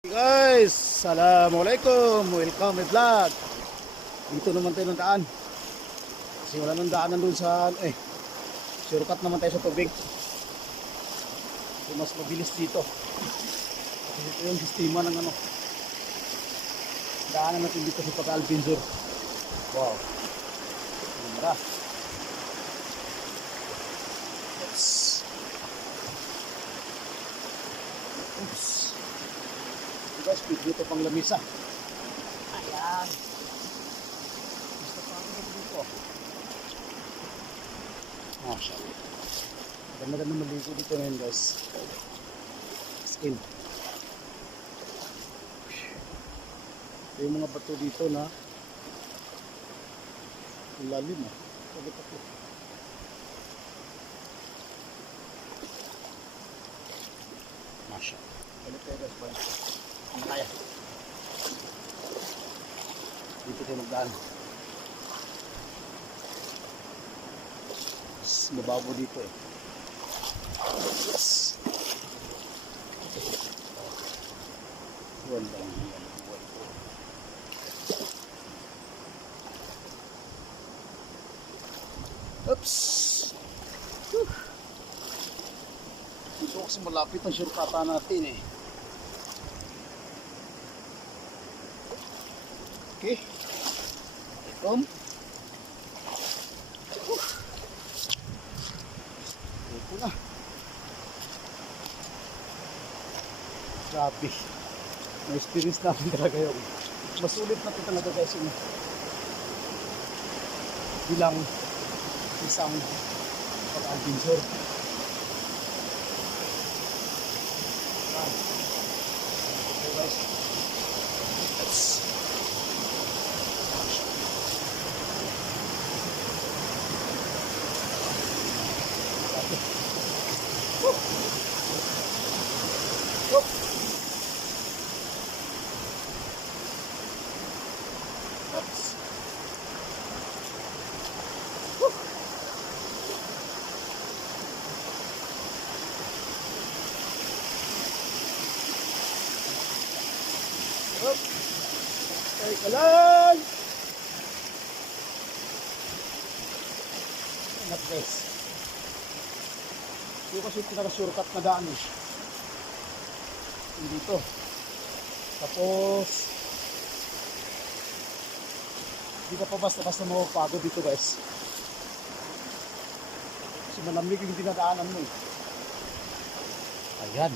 Guys, assalamualaikum, welcome my vlog. Dito naman tayo ng daan kasi wala nang daanan dun sa shortcut naman tayo sa tubig. So, mas mabilis dito kasi ito yung sistema ng daanan natin dito sa Pag-Albinzur. Wow, mara. Oops. Guys, speed dito pang lamisa. Ayan. Gusto pa ako dito. Masyaallah. Ganda na maligo dito ngayon guys. Skin. Ito yung mga bato dito na lalim ah. Pagkat ako. Masyaallah. Balik tayo guys. Balik. Ano kaya? Dito tayo magdaan. Mas mababaw dito eh. Yes. Walang buwan po. Oops. Dito kasi malapit ang shortcut natin eh. Okay. Come. Ito na. Grabe. Na-experience natin talaga yun. Masulit natin talaga guys yun. Bilang isang Pag-Albinzur. Okay guys. Let's Teka lang! Anak guys. Yung kasi pinaka-shortcut na daan eh. Dito. Tapos hindi ka pa basta-basta mapapagod dito guys. Kasi malamig yung dinadaanan mo eh. Ayan.